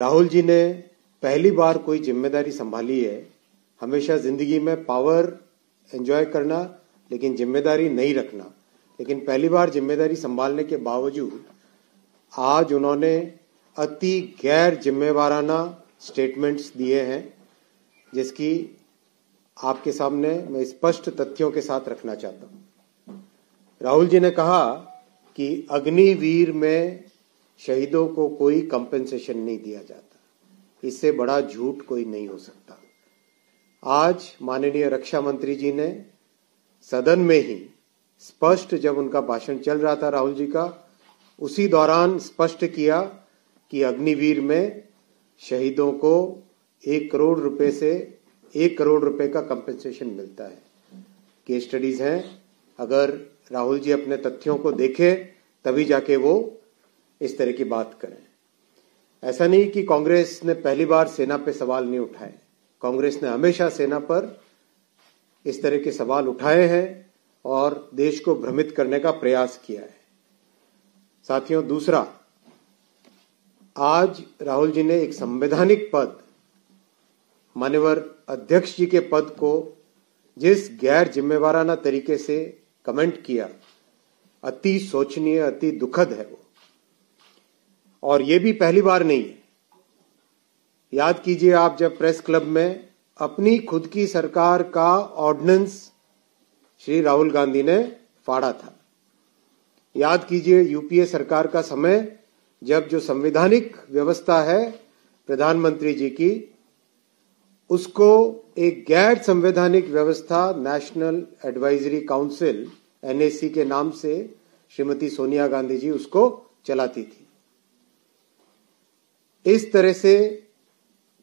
राहुल जी ने पहली बार कोई जिम्मेदारी संभाली है। हमेशा जिंदगी में पावर एंजॉय करना लेकिन जिम्मेदारी नहीं रखना, लेकिन पहली बार जिम्मेदारी संभालने के बावजूद आज उन्होंने अति गैर जिम्मेवाराना स्टेटमेंट्स दिए हैं, जिसकी आपके सामने मैं स्पष्ट तथ्यों के साथ रखना चाहता हूं। राहुल जी ने कहा कि अग्निवीर में शहीदों को कोई कंपेंसेशन नहीं दिया जाता। इससे बड़ा झूठ कोई नहीं हो सकता। आज माननीय रक्षा मंत्री जी ने सदन में ही स्पष्ट, जब उनका भाषण चल रहा था राहुल जी का, उसी दौरान स्पष्ट किया कि अग्निवीर में शहीदों को 1 करोड़ रुपए से 1 करोड़ रुपए का कंपेंसेशन मिलता है। केस स्टडीज हैं, अगर राहुल जी अपने तथ्यों को देखें तभी जाके वो इस तरह की बात करें। ऐसा नहीं कि कांग्रेस ने पहली बार सेना पे सवाल नहीं उठाए। कांग्रेस ने हमेशा सेना पर इस तरह के सवाल उठाए हैं और देश को भ्रमित करने का प्रयास किया है। साथियों, दूसरा, आज राहुल जी ने एक संवैधानिक पद, माननीय अध्यक्ष जी के पद को जिस गैर जिम्मेवाराना तरीके से कमेंट किया, अति शोचनीय, अति दुखद है वो। और ये भी पहली बार नहीं है। याद कीजिए, आप जब प्रेस क्लब में अपनी खुद की सरकार का ऑर्डिनेंस श्री राहुल गांधी ने फाड़ा था। याद कीजिए यूपीए सरकार का समय, जब जो संवैधानिक व्यवस्था है प्रधानमंत्री जी की, उसको एक गैर संवैधानिक व्यवस्था नेशनल एडवाइजरी काउंसिल एनएसी के नाम से श्रीमती सोनिया गांधी जी उसको चलाती थी। इस तरह से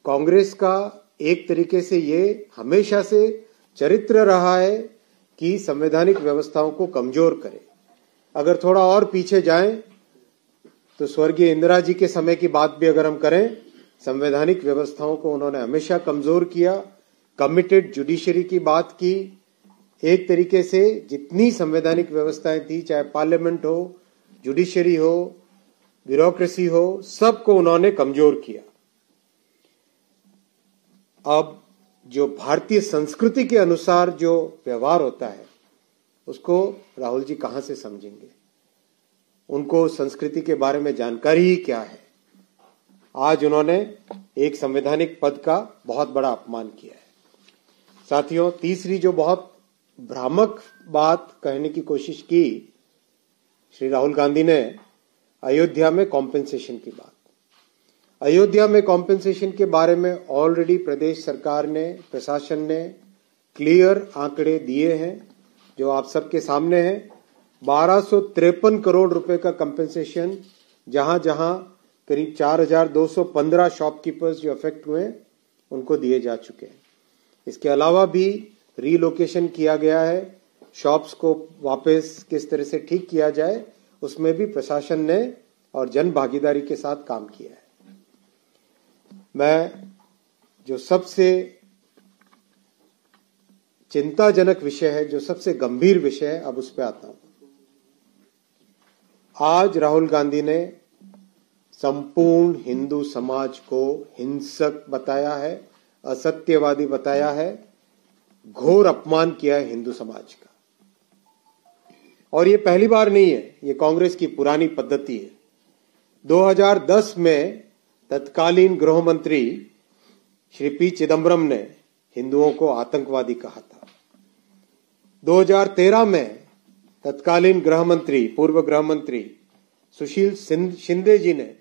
कांग्रेस का एक तरीके से ये हमेशा से चरित्र रहा है कि संवैधानिक व्यवस्थाओं को कमजोर करे। अगर थोड़ा और पीछे जाएं तो स्वर्गीय इंदिरा जी के समय की बात भी अगर हम करें, संवैधानिक व्यवस्थाओं को उन्होंने हमेशा कमजोर किया। कमिटेड जुडिशरी की बात की। एक तरीके से जितनी संवैधानिक व्यवस्थाएं थी, चाहे पार्लियामेंट हो, जुडिशरी हो, ब्यूरोक्रेसी हो, सबको उन्होंने कमजोर किया। अब जो भारतीय संस्कृति के अनुसार जो व्यवहार होता है, उसको राहुल जी कहां से समझेंगे? उनको संस्कृति के बारे में जानकारी ही क्या है? आज उन्होंने एक संवैधानिक पद का बहुत बड़ा अपमान किया है। साथियों, तीसरी जो बहुत भ्रामक बात कहने की कोशिश की श्री राहुल गांधी ने, अयोध्या में कॉम्पेंसेशन की बात। अयोध्या में कॉम्पेंसेशन के बारे में ऑलरेडी प्रदेश सरकार ने, प्रशासन ने क्लियर आंकड़े दिए हैं जो आप सबके सामने हैं। 1253 करोड़ रुपए का कंपेंसेशन जहां जहां करीब 4215 शॉपकीपर्स जो अफेक्ट हुए उनको दिए जा चुके हैं। इसके अलावा भी रीलोकेशन किया गया है। शॉप्स को वापस किस तरह से ठीक किया जाए, उसमें भी प्रशासन ने और जन भागीदारी के साथ काम किया है। मैं जो सबसे चिंताजनक विषय है, जो सबसे गंभीर विषय है, अब उस पर आता हूं। आज राहुल गांधी ने संपूर्ण हिंदू समाज को हिंसक बताया है, असत्यवादी बताया है, घोर अपमान किया है हिंदू समाज का। और ये पहली बार नहीं है, ये कांग्रेस की पुरानी पद्धति है। 2010 में तत्कालीन गृह मंत्री श्री पी चिदम्बरम ने हिंदुओं को आतंकवादी कहा था। 2013 में तत्कालीन गृह मंत्री, पूर्व गृह मंत्री सुशील शिंदे जी ने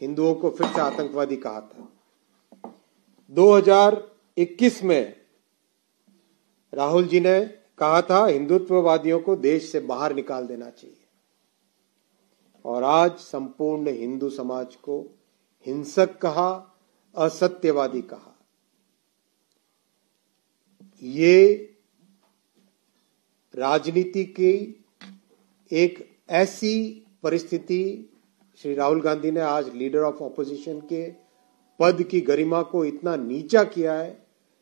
हिंदुओं को फिर से आतंकवादी कहा था। 2021 में राहुल जी ने कहा था हिंदुत्ववादियों को देश से बाहर निकाल देना चाहिए। और आज संपूर्ण हिंदू समाज को हिंसक कहा, असत्यवादी कहा। ये राजनीति की एक ऐसी परिस्थिति श्री राहुल गांधी ने आज लीडर ऑफ ऑपोजिशन के पद की गरिमा को इतना नीचा किया है,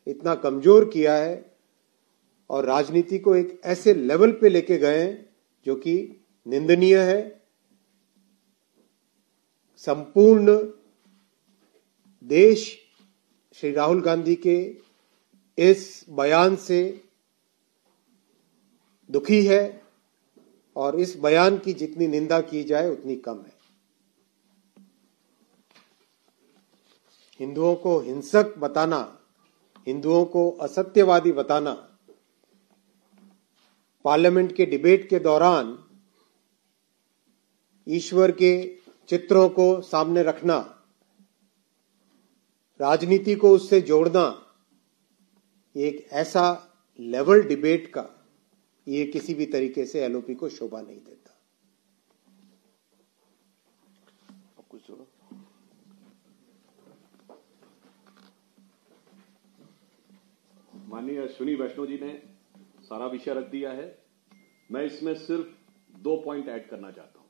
इतना कमजोर किया है और राजनीति को एक ऐसे लेवल पे लेके गए हैं जो कि निंदनीय है। संपूर्ण देश श्री राहुल गांधी के इस बयान से दुखी है और इस बयान की जितनी निंदा की जाए उतनी कम है। हिंदुओं को हिंसक बताना, हिंदुओं को असत्यवादी बताना, पार्लियामेंट के डिबेट के दौरान ईश्वर के चित्रों को सामने रखना, राजनीति को उससे जोड़ना, ये एक ऐसा लेवल डिबेट का ये किसी भी तरीके से एलओपी को शोभा नहीं देता। माननीय अश्विनी वैष्णव जी ने सारा विषय रख दिया है। मैं इसमें सिर्फ 2 पॉइंट ऐड करना चाहता हूं।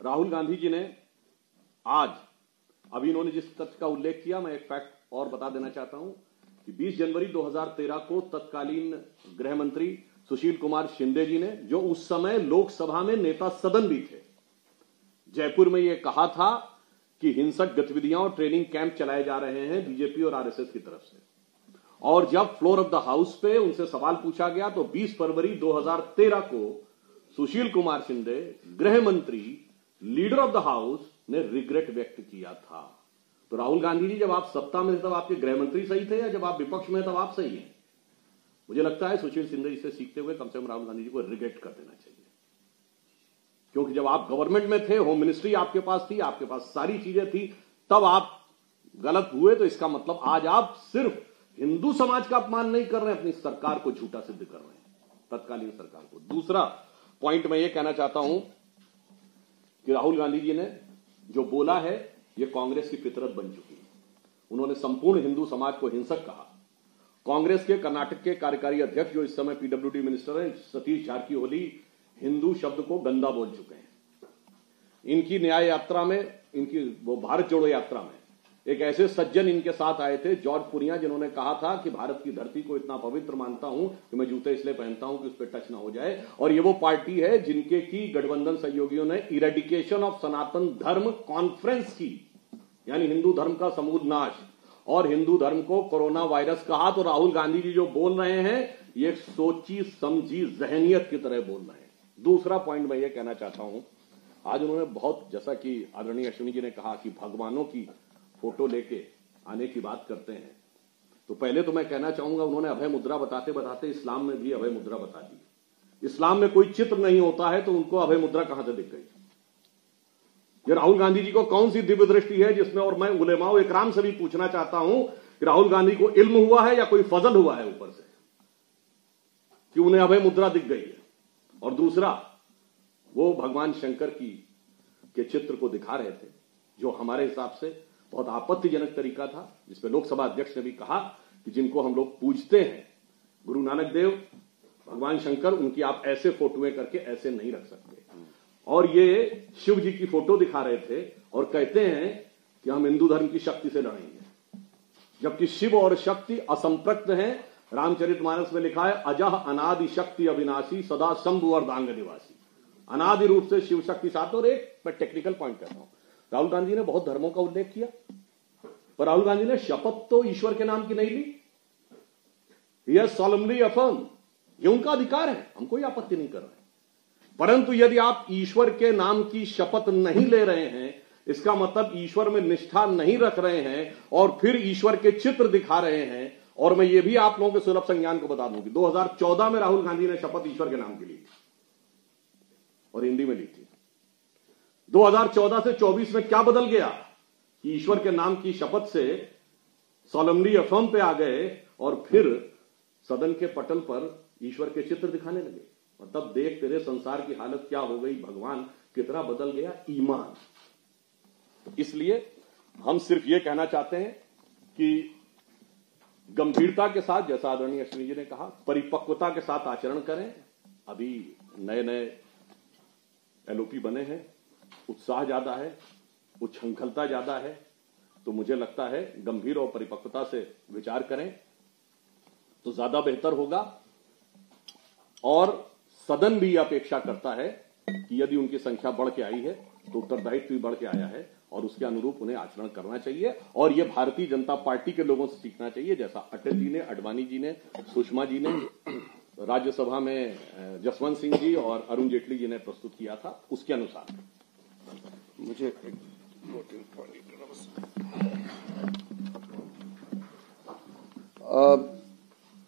राहुल गांधी जी ने आज अभी इन्होंने जिस तथ्य का उल्लेख किया, मैं एक फैक्ट और बता देना चाहता हूं कि 20 जनवरी 2013 को तत्कालीन गृह मंत्री सुशील कुमार शिंदे जी ने, जो उस समय लोकसभा में नेता सदन भी थे, जयपुर में यह कहा था कि हिंसक गतिविधियां और ट्रेनिंग कैंप चलाए जा रहे हैं बीजेपी और आरएसएस की तरफ से। और जब फ्लोर ऑफ द हाउस पे उनसे सवाल पूछा गया तो 20 फरवरी 2013 को सुशील कुमार शिंदे, गृह मंत्री, लीडर ऑफ द हाउस, ने रिग्रेट व्यक्त किया था। तो राहुल गांधी जी, जब आप सत्ता में थे तब आपके गृह मंत्री सही थे, या जब आप विपक्ष में तब आप सही हैं? मुझे लगता है सुशील शिंदे जी से सीखते हुए कम से कम राहुल गांधी जी को रिग्रेट कर देना चाहिए, क्योंकि जब आप गवर्नमेंट में थे, होम मिनिस्ट्री आपके पास थी, आपके पास सारी चीजें थी, तब आप गलत हुए। तो इसका मतलब आज आप सिर्फ हिंदू समाज का अपमान नहीं कर रहे हैं, अपनी सरकार को झूठा सिद्ध कर रहे हैं, तत्कालीन सरकार को। दूसरा पॉइंट मैं ये कहना चाहता हूं कि राहुल गांधी जी ने जो बोला है ये कांग्रेस की फितरत बन चुकी है। उन्होंने संपूर्ण हिंदू समाज को हिंसक कहा। कांग्रेस के कर्नाटक के कार्यकारी अध्यक्ष, जो इस समय पीडब्ल्यूडी मिनिस्टर हैं, सतीश जारकीहोली, हिंदू शब्द को गंदा बोल चुके हैं। इनकी न्याय यात्रा में, इनकी वो भारत जोड़ो यात्रा में एक ऐसे सज्जन इनके साथ आए थे, जॉर्ज पुरिया, जिन्होंने कहा था कि भारत की धरती को इतना पवित्र मानता हूं कि मैं जूते इसलिए पहनता हूं कि उस पर टच ना हो जाए। और ये वो पार्टी है जिनके की गठबंधन सहयोगियों ने इरेडिकेशन ऑफ सनातन धर्म कॉन्फ्रेंस की, यानी हिंदू धर्म का समूल नाश, और हिंदू धर्म को कोरोना वायरस कहा। तो राहुल गांधी जी जो बोल रहे हैं ये एक सोची समझी जहनियत की तरह बोल रहे हैं। दूसरा पॉइंट मैं ये कहना चाहता हूं, आज उन्होंने बहुत, जैसा कि आदरणीय अश्विनी जी ने कहा कि भगवानों की फोटो लेके आने की बात करते हैं, तो पहले तो मैं कहना चाहूंगा, उन्होंने अभय मुद्रा बताते बताते इस्लाम में भी अभय मुद्रा बता दी। इस्लाम में कोई चित्र नहीं होता है तो उनको अभय मुद्रा कहां से दिख गई? ये राहुल गांधी जी को कौन सी दिव्य दृष्टि है जिसमें, और मैं उलेमाओ इकराम से भी पूछना चाहता हूं कि राहुल गांधी को इल्म हुआ है या कोई फजल हुआ है ऊपर से कि उन्हें अभय मुद्रा दिख गई है? और दूसरा, वो भगवान शंकर के चित्र को दिखा रहे थे, जो हमारे हिसाब से बहुत आपत्तिजनक तरीका था, जिसपे लोकसभा अध्यक्ष ने भी कहा कि जिनको हम लोग पूजते हैं, गुरु नानक देव, भगवान शंकर, उनकी आप ऐसे फोटोएं करके ऐसे नहीं रख सकते। और ये शिव जी की फोटो दिखा रहे थे और कहते हैं कि हम हिंदू धर्म की शक्ति से लड़ेंगे, जबकि शिव और शक्ति असंपृक्त हैं। रामचरितमानस में लिखा है, अजह अनादि शक्ति अविनाशी सदा शंभु अर्धांग निवासी। अनादि रूप से शिव शक्ति साथ। और एक मैं टेक्निकल पॉइंट कहता हूं, राहुल गांधी ने बहुत धर्मों का उल्लेख किया, पर राहुल गांधी ने शपथ तो ईश्वर के नाम की नहीं ली। यह सॉलमली अफर्म, ये उनका अधिकार है, हम कोई आपत्ति नहीं कर रहे। परंतु यदि आप ईश्वर के नाम की शपथ नहीं ले रहे हैं, इसका मतलब ईश्वर में निष्ठा नहीं रख रहे हैं और फिर ईश्वर के चित्र दिखा रहे हैं। और मैं ये भी आप लोगों के सुलभ संज्ञान को बता दूं कि 2014 में राहुल गांधी ने शपथ ईश्वर के नाम की ली और हिंदी में ली थी। 2014 से 24 में क्या बदल गया कि ईश्वर के नाम की शपथ से सॉलमली अफर्म पे आ गए और फिर सदन के पटल पर ईश्वर के चित्र दिखाने लगे। और तब देख तेरे संसार की हालत क्या हो गई, भगवान कितना बदल गया ईमान। इसलिए हम सिर्फ ये कहना चाहते हैं कि गंभीरता के साथ, जैसा आदरणीय अश्विनी जी ने कहा, परिपक्वता के साथ आचरण करें। अभी नए नए एलओपी बने हैं, उत्साह ज्यादा है, उच्छृंखलता ज्यादा है, तो मुझे लगता है गंभीर और परिपक्वता से विचार करें तो ज्यादा बेहतर होगा। और सदन भी अपेक्षा करता है कि यदि उनकी संख्या बढ़ के आई है तो उत्तरदायित्व भी बढ़ के आया है और उसके अनुरूप उन्हें आचरण करना चाहिए। और ये भारतीय जनता पार्टी के लोगों से सीखना चाहिए, जैसा अटल जी ने, आडवाणी जी ने, सुषमा जी ने राज्यसभा में जसवंत सिंह जी और अरुण जेटली जी ने प्रस्तुत किया था, उसके अनुसार। मुझे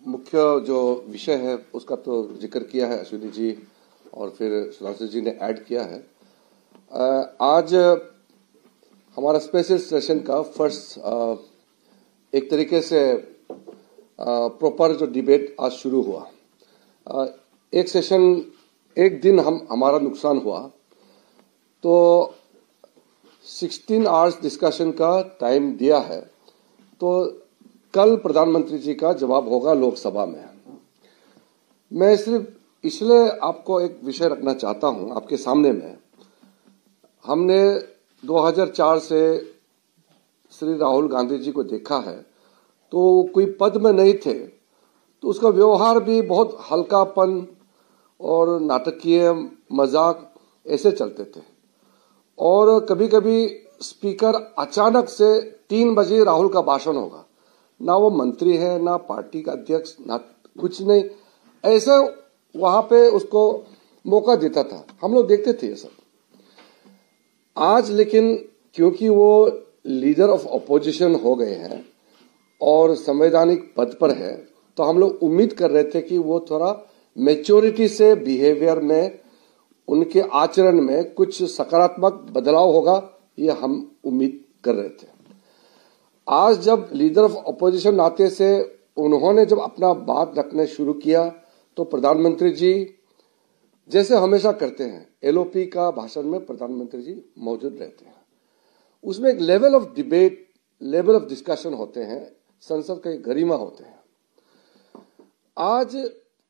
मुख्य जो विषय है उसका तो जिक्र किया है अश्विनी जी और फिर सुधांशु जी ने ऐड किया है। आज हमारा स्पेशल सेशन का फर्स्ट एक तरीके से प्रॉपर जो डिबेट आज शुरू हुआ। एक सेशन एक दिन हमारा नुकसान हुआ तो 16 आवर्स डिस्कशन का टाइम दिया है, तो कल प्रधानमंत्री जी का जवाब होगा लोकसभा में। मैं सिर्फ इसलिए आपको एक विषय रखना चाहता हूं आपके सामने में। हमने 2004 से श्री राहुल गांधी जी को देखा है, तो कोई पद में नहीं थे तो उसका व्यवहार भी बहुत हल्कापन और नाटकीय मजाक ऐसे चलते थे। और कभी कभी स्पीकर अचानक से 3 बजे राहुल का भाषण होगा, ना वो मंत्री है ना पार्टी का अध्यक्ष ना कुछ नहीं, ऐसे वहां पे उसको मौका देता था, हम लोग देखते थे ये सब। आज लेकिन क्योंकि वो लीडर ऑफ ऑपोजिशन हो गए हैं और संवैधानिक पद पर है, तो हम लोग उम्मीद कर रहे थे कि वो थोड़ा मैच्योरिटी से बिहेवियर में, उनके आचरण में कुछ सकारात्मक बदलाव होगा, ये हम उम्मीद कर रहे थे। आज जब लीडर ऑफ ऑपोजिशन नाते से उन्होंने जब अपना बात रखना शुरू किया, तो प्रधानमंत्री जी जैसे हमेशा करते हैं, एलओपी का भाषण में प्रधानमंत्री जी मौजूद रहते हैं। उसमें एक level of debate, level of discussion होते हैं, संसद का एक गरिमा होते हैं। आज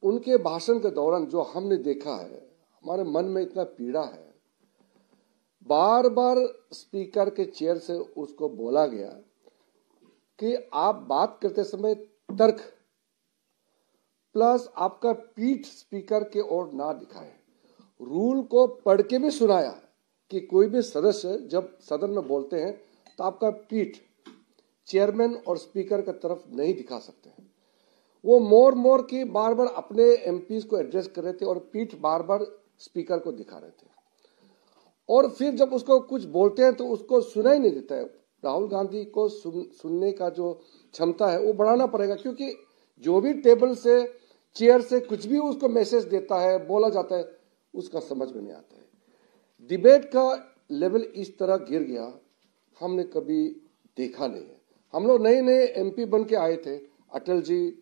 उनके भाषण के दौरान जो हमने देखा है, हमारे मन में इतना पीड़ा है। बार बार स्पीकर के चेयर से उसको बोला गया कि आप बात करते समय तर्क प्लस आपका पीठ स्पीकर के ओर ना दिखाए। रूल को पढ़ के भी सुनाया कि कोई भी सदस्य जब सदन में बोलते हैं तो आपका पीठ चेयरमैन और स्पीकर की तरफ नहीं दिखा सकते हैं। वो मोर की बार बार अपने एमपीज को एड्रेस कर रहे थे और पीठ बार बार स्पीकर को दिखा रहे थे। और फिर जब उसको कुछ बोलते हैं तो उसको सुना ही नहीं देता है। राहुल गांधी को सुनने का जो क्षमता है वो बढ़ाना पड़ेगा, क्योंकि जो भी टेबल से चेयर से कुछ भी उसको मैसेज देता है, बोला जाता है, उसका समझ में नहीं आता है। डिबेट का लेवल इस तरह गिर गया, हमने कभी देखा नहीं है। हम लोग नए नए एमपी बन के आए थे, अटल जी,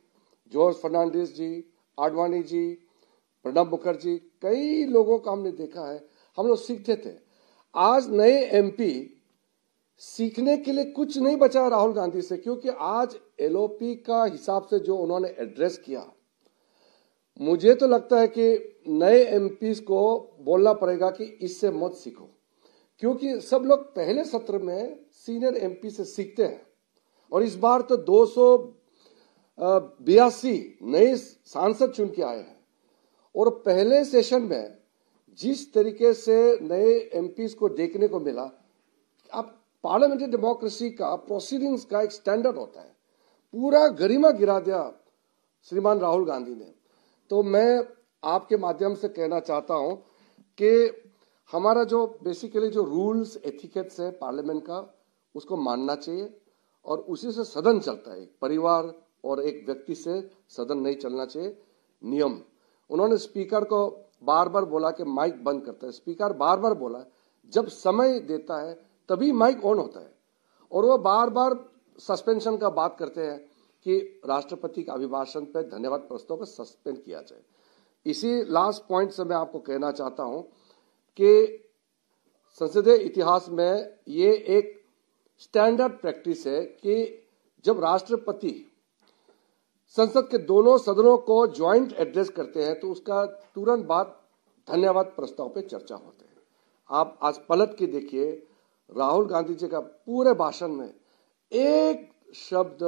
जॉर्ज फर्नांडिस जी, आडवाणी जी, प्रणब मुखर्जी, कई लोगों का हमने देखा है, हम लोग सीखते थे। आज नए एमपी सीखने के लिए कुछ नहीं बचा राहुल गांधी से, क्योंकि आज एलओपी का हिसाब से जो उन्होंने एड्रेस किया, मुझे तो लगता है कि नए एमपीज को बोलना पड़ेगा कि इससे मत सीखो, क्योंकि सब लोग पहले सत्र में सीनियर एमपी से सीखते हैं। और इस बार तो 282 नए सांसद चुन के आए हैं, और पहले सेशन में जिस तरीके से नए एमपीज को देखने को मिला, अब पार्लियामेंट्री डेमोक्रेसी का प्रोसीडिंग्स का एक स्टैंडर्ड होता है, पूरा गरिमा गिरा दिया श्रीमान राहुल गांधी ने। तो मैं आपके माध्यम से कहना चाहता हूं कि हमारा जो बेसिकली जो रूल्स एथिकेट्स है पार्लियामेंट का, उसको मानना चाहिए और उसी से सदन चलता है। परिवार और एक व्यक्ति से सदन नहीं चलना चाहिए। नियम, उन्होंने स्पीकर को बार बार बोला कि माइक बंद करता है, स्पीकर बार बार बोला, जब समय देता है तभी माइक ऑन होता है। और वो बार बार सस्पेंशन का बात करते हैं कि राष्ट्रपति के अभिभाषण पर धन्यवाद प्रस्ताव को सस्पेंड किया जाए। इसी लास्ट पॉइंट से मैं आपको कहना चाहता हूं कि संसदीय इतिहास में ये एक स्टैंडर्ड प्रैक्टिस है कि जब राष्ट्रपति संसद के दोनों सदनों को ज्वाइंट एड्रेस करते हैं तो उसका तुरंत बाद धन्यवाद प्रस्ताव पे चर्चा होते हैं। आप आज पलट के देखिए, राहुल गांधी जी का पूरे भाषण में एक शब्द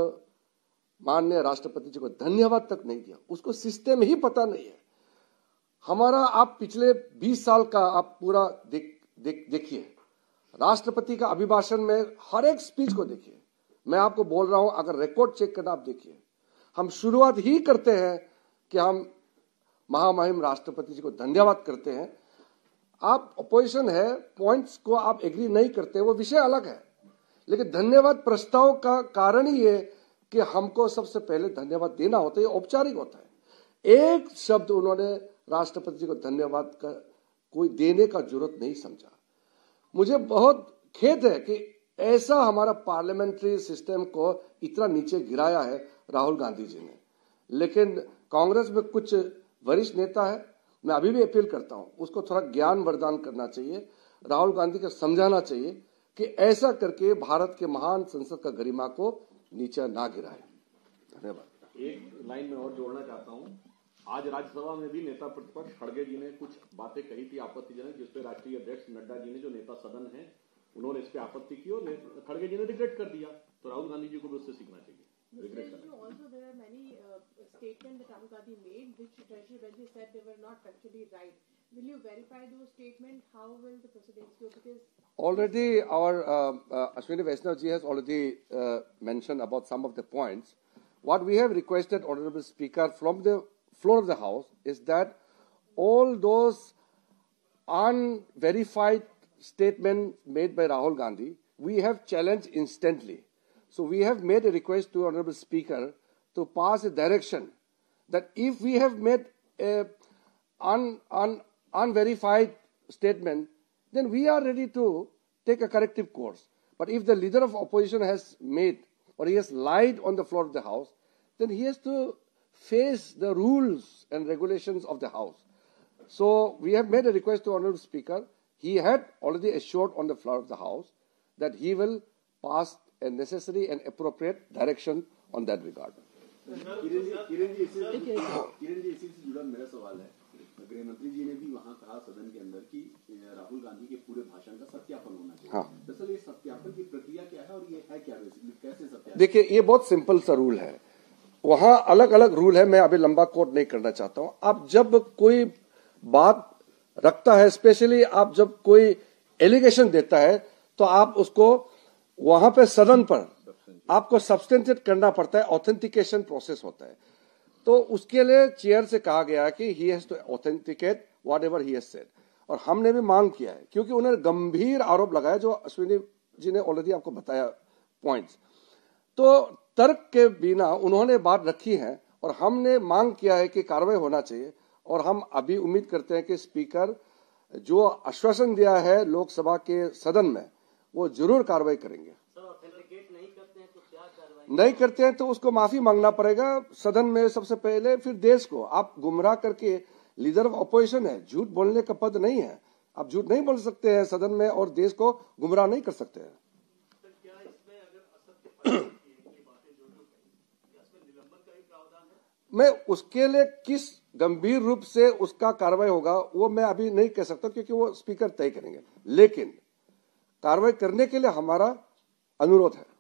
माननीय राष्ट्रपति जी को धन्यवाद तक नहीं दिया। उसको सिस्टम ही पता नहीं है हमारा। आप पिछले 20 साल का आप पूरा देखिए, राष्ट्रपति का अभिभाषण में हर एक स्पीच को देखिए, मैं आपको बोल रहा हूं, अगर रिकॉर्ड चेक करना आप देखिए, हम शुरुआत ही करते हैं कि हम महामहिम राष्ट्रपति जी को धन्यवाद करते हैं। आप अपोजिशन है, पॉइंट्स को आप एग्री नहीं करते, वो विषय अलग है, लेकिन धन्यवाद प्रस्ताव का कारण ही है कि हमको सबसे पहले धन्यवाद देना होता है, ये औपचारिक होता है। एक शब्द उन्होंने राष्ट्रपति जी को धन्यवाद का कोई देने का जरूरत नहीं समझा। मुझे बहुत खेद है कि ऐसा हमारा पार्लियामेंट्री सिस्टम को इतना नीचे गिराया है राहुल गांधी जी ने। लेकिन कांग्रेस में कुछ वरिष्ठ नेता है, मैं अभी भी अपील करता हूं, उसको थोड़ा ज्ञान वरदान करना चाहिए, राहुल गांधी को समझाना चाहिए कि ऐसा करके भारत के महान संसद का गरिमा को नीचे ना गिराए। धन्यवाद। एक लाइन में और जोड़ना चाहता हूं, आज राज्यसभा में भी नेता प्रतिपक्ष खड़गे जी ने कुछ बातें कही थी आपत्तिजनक, जिसपे राष्ट्रीय अध्यक्ष नड्डा जी ने, जो नेता सदन है, उन्होंने इस पे आपत्ति की और खड़गे जी ने रिग्रेट कर दिया। तो राहुल गांधी जी को भी उससे सीखना चाहिए। Also, there are many statements that Rahul Gandhi made, which Treasury Bench said they were not factually right. Will you verify those statements? How will the proceedings go? Because already our Ashwini Vaishnav ji has already mentioned about some of the points. What we have requested, Honorable Speaker, from the floor of the House is that all those unverified statements made by Rahul Gandhi, we have challenged instantly. So we have made a request to Honorable Speaker to pass a direction that if we have made a unverified statement, then we are ready to take a corrective course. But if the leader of opposition has made or he has lied on the floor of the House, then he has to face the rules and regulations of the House. So we have made a request to Honorable Speaker. He had already assured on the floor of the House that he will pass a necessary and appropriate direction on that regard. Kiran ji इसी से जुड़ा मेरा सवाल है। गृह मंत्री जी ने भी वहाँ कहा सदन के अंदर कि राहुल गांधी के पूरे भाषण का सत्यापन होना चाहिए। हाँ। दरअसल ये सत्यापन की प्रक्रिया क्या है और ये है क्या, बेसिकली कैसे सत्यापन? देखिए, ये बहुत सिंपल सा रूल है, वहाँ अलग अलग रूल है, मैं अभी लंबा कोट नहीं करना चाहता हूँ। आप जब कोई बात रखता है, स्पेशली आप जब कोई एलिगेशन देता है, तो आप उसको वहां पे सदन पर आपको सब्सटेंटिएट करना पड़ता है, ऑथेंटिकेशन प्रोसेस होता है। तो उसके लिए चेयर से कहा गया है कि he has to authenticate whatever he has said, और हमने भी मांग किया है, क्योंकि उन्होंने गंभीर आरोप लगाया, जो अश्विनी जी ने ऑलरेडी आपको बताया पॉइंट्स। तो तर्क के बिना उन्होंने बात रखी है और हमने मांग किया है कि कार्रवाई होना चाहिए, और हम अभी उम्मीद करते हैं कि स्पीकर जो आश्वासन दिया है लोकसभा के सदन में, वो जरूर कार्रवाई करेंगे। नहीं करते हैं तो उसको माफी मांगना पड़ेगा सदन में सबसे पहले, फिर देश को। आप गुमराह करके, लीडर ऑफ अपोजिशन है, झूठ बोलने का पद नहीं है, आप झूठ नहीं बोल सकते हैं सदन में और देश को गुमराह नहीं कर सकते हैं। मैं उसके लिए किस गंभीर रूप से उसका कार्रवाई होगा वो मैं अभी नहीं कह सकता, क्योंकि वो स्पीकर तय करेंगे, लेकिन कार्रवाई करने के लिए हमारा अनुरोध है।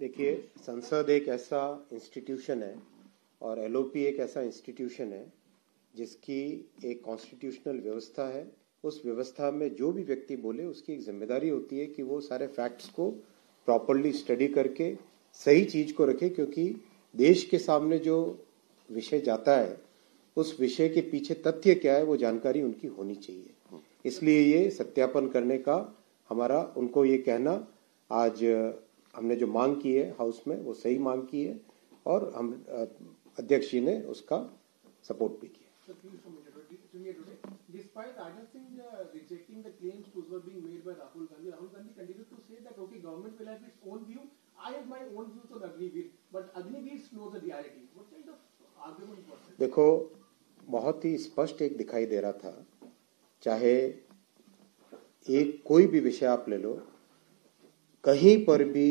देखिए, संसद एक ऐसा इंस्टीट्यूशन है और एलओपी एक ऐसा इंस्टीट्यूशन है जिसकी एक कॉन्स्टिट्यूशनल व्यवस्था है। उस व्यवस्था में जो भी व्यक्ति बोले, उसकी एक जिम्मेदारी होती है कि वो सारे फैक्ट्स को प्रॉपर्ली स्टडी करके सही चीज को रखे, क्योंकि देश के सामने जो विषय जाता है उस विषय के पीछे तथ्य क्या है वो जानकारी उनकी होनी चाहिए। इसलिए ये सत्यापन करने का हमारा, उनको ये कहना, आज हमने जो मांग की है हाउस में वो सही मांग की है और हम अध्यक्ष जी ने उसका सपोर्ट भी किया। Despite Rajat Singh rejecting the claims which were being made by Rahul Gandhi continued to say that okay, government will have its own view. I have my own views on Agniveer, but Agniveer knows the reality. What kind of argument was it? देखो, बहुत ही स्पष्ट एक दिखाई दे रहा था, चाहे एक कोई भी विषय आप ले लो, कहीं पर भी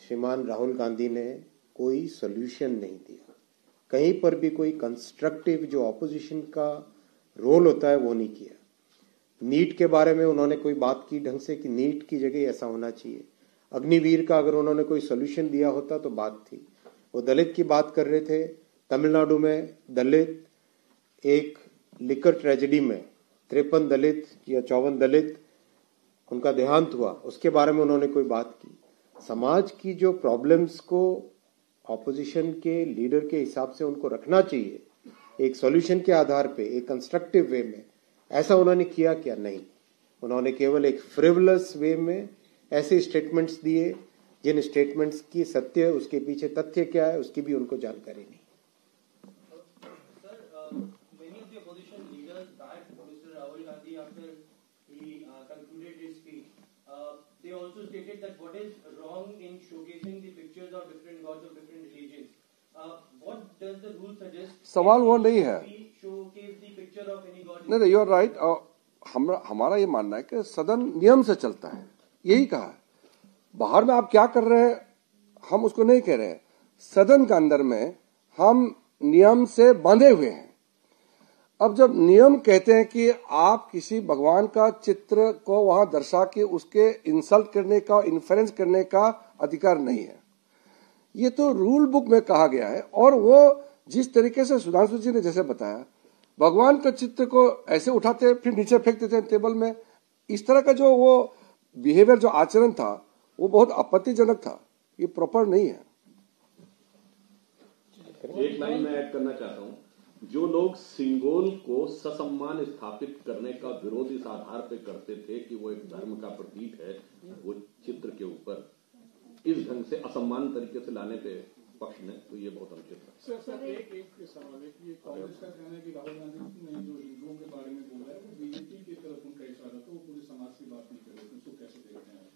श्रीमान राहुल गांधी ने कोई सॉल्यूशन नहीं दिया, कहीं पर भी कोई कंस्ट्रक्टिव जो ऑपोजिशन का रोल होता है वो नहीं किया। नीट के बारे में उन्होंने कोई बात की ढंग से कि नीट की जगह ऐसा होना चाहिए। अग्निवीर का अगर उन्होंने कोई सॉल्यूशन दिया होता तो बात थी। वो दलित की बात कर रहे थे, तमिलनाडु में दलित एक लिकर ट्रेजेडी में 53 दलित या 54 दलित उनका देहांत हुआ, उसके बारे में उन्होंने कोई बात की। समाज की जो प्रॉब्लम्स को ऑपोजिशन के लीडर के हिसाब से उनको रखना चाहिए, एक सॉल्यूशन के आधार पे, एक कंस्ट्रक्टिव वे में, ऐसा उन्होंने किया क्या? नहीं, उन्होंने केवल एक फ्रिवलस वे में ऐसे स्टेटमेंट्स दिए जिन स्टेटमेंट्स की सत्य, उसके पीछे तथ्य क्या है, उसकी भी उनको जानकारी नहीं। They also stated that what is wrong in showcasing the pictures of different gods of different religions. What does the rule suggest? सवाल वो नहीं है। Showcase the picture of any god. नहीं, यू आर राइट। हमारा ये मानना है कि सदन नियम से चलता है, यही कहा है। बाहर में आप क्या कर रहे हैं हम उसको नहीं कह रहे हैं, सदन के अंदर में हम नियम से बांधे हुए हैं। अब जब नियम कहते हैं कि आप किसी भगवान का चित्र को वहां दर्शा के उसके इंसल्ट करने का, इन्फ्लुएंस करने का अधिकार नहीं है, ये तो रूल बुक में कहा गया है। और वो जिस तरीके से सुधांशु जी ने जैसे बताया, भगवान के चित्र को ऐसे उठाते फिर नीचे फेंक देते हैं टेबल में, इस तरह का जो वो बिहेवियर, जो आचरण था, वो बहुत आपत्तिजनक था, ये प्रॉपर नहीं है। एक लाइन मैं ऐड करना चाहता हूं, जो लोग सिंगोल को ससम्मान स्थापित करने का विरोध इस आधार पे करते थे कि वो एक धर्म का प्रतीक है, वो चित्र के ऊपर इस ढंग से असम्मान तरीके से लाने के पक्ष में, तो ये बहुत अनुचित है। सर एक सवाल है कि कांग्रेस का कहना है कि राहुल गांधी ने जो हिंदुओं के बारे में बोला है वो बीजेपी की तरफ उनका इशारा था, वो पूरे समाज की बात नहीं कर रहे, उसको कैसे देखते हैं?